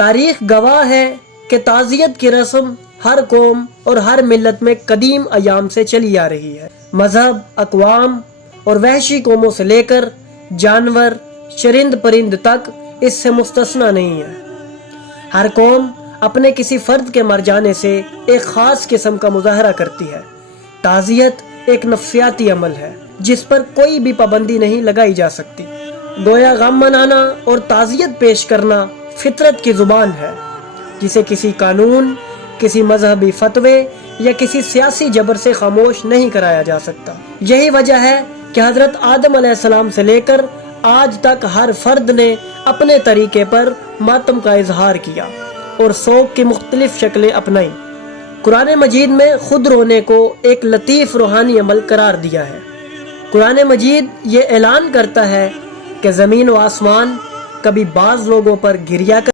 तारीख गवाह है कि ताज़ियत की रस्म हर कौम और हर मिल्लत में कदीम अयाम से चली आ रही है। मजहब, अक़वाम और वहशी कौमों से लेकर जानवर, चरिंद परिंद तक इससे मुस्तस्ना नहीं है। हर कौम अपने किसी फर्द के मर जाने से एक ख़ास किस्म का मुज़ाहरा करती है। ताज़ियत एक नफ्सियाती अमल है जिस पर कोई भी पाबंदी नहीं लगाई जा सकती। गोया गम मनाना और ताज़ियत पेश करना फितरत की ज़ुबान है जिसे किसी कानून, किसी मजहबी फतवे या किसी सियासी जबर से खामोश नहीं कराया जा सकता। यही वजह है कि हज़रत आदम अलैहिस्सलाम से लेकर आज तक हर फर्द ने अपने तरीके पर मातम का इजहार किया और शोक की मुख्तलिफ शक्लें अपनाई। कुरान मजीद में खुद रोने को एक लतीफ़ रूहानी अमल करार दिया है। कुरान मजीद ये ऐलान करता है कि ज़मीन व आसमान कभी बाज़ लोगों पर गिरिया